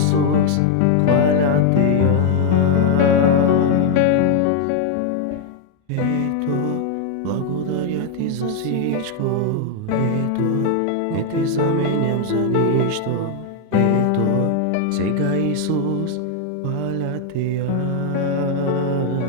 Исус, хваля те аз. Ето, благодаря ти за всичко. Ето, не те заменям за нищо. Ето, сега Исус, хваля те аз.